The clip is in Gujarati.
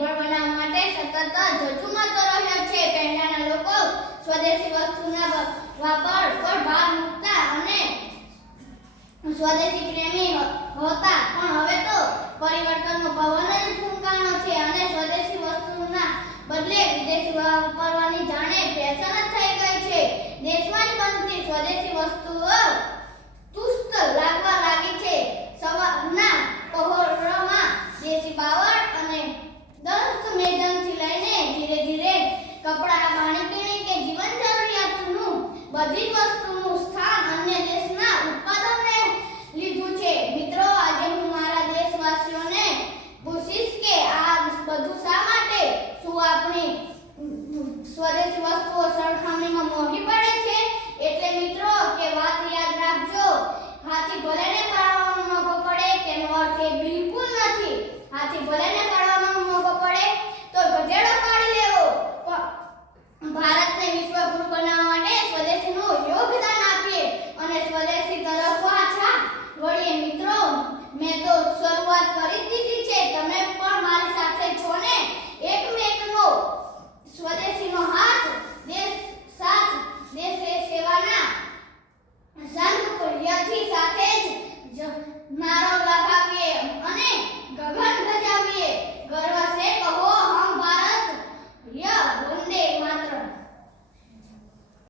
આત્મનિર્ભર બનાવવા માટે સતત ઝઝુમતો રહ્યા છે. પહેલાના લોકો સ્વદેશી વસ્તુના વાપર પર ભાર મૂકતા અને સ્વદેશી પ્રેમી હતા, પણ હવે તો પરિવર્તનનો પવન જ ફૂંકાણો છે અને સ્વદેશી વસ્તુના બદલે વિદેશી વાપરવાની જાણે ફેશન જ થઈ ગઈ છે. દેશમાં જ બનતી સ્વદેશી વસ્તુઓ ચુસ્ત લાગવા લાગી છે. સવારના પહોરમાં દેશી બાવળ અને દસ્ત મેદનથી લઈને ધીરે ધીરે કપડાં, ખાણીપીણી કે જીવન જરૂરિયાતનું બધી જ વસ્તુનું સ્થાન અન્ય દેશના ઉત્પાદનને લીધું છે. મિત્રો, આજે હું મારા દેશવાસીઓને પૂછીશ કે આ બધું શા માટે? શું આપણી સ્વદેશી વસ્તુઓ સરખામણીમાં મોંઘી પડે છે? એટલે મિત્રો કે વાત યાદ રાખજો, હાથી ભલે ને પાળવામાં મોંઘો પડે તેનો અર્થ એ બિલકુલ નથી. હાથી ભલે ને પાળવામાં મોંઘો પડે તો ગધેડો પાળી લેવો. ભારતને વિશ્વગુરુ બનાવવા માટે સ્વદેશીનું યોગદાન આપીએ અને સ્વદેશી તરફ પાછા વળીએ. મિત્રો, મેં તો શરૂઆત કરી દીધી છે, તમે પણ મારી સાથે છો ને? એકમેકનો સ્વદેશીનો હાથ, દેશ સાથ, દેશ સેવાના સંકલ્પથી સાથે જ મારો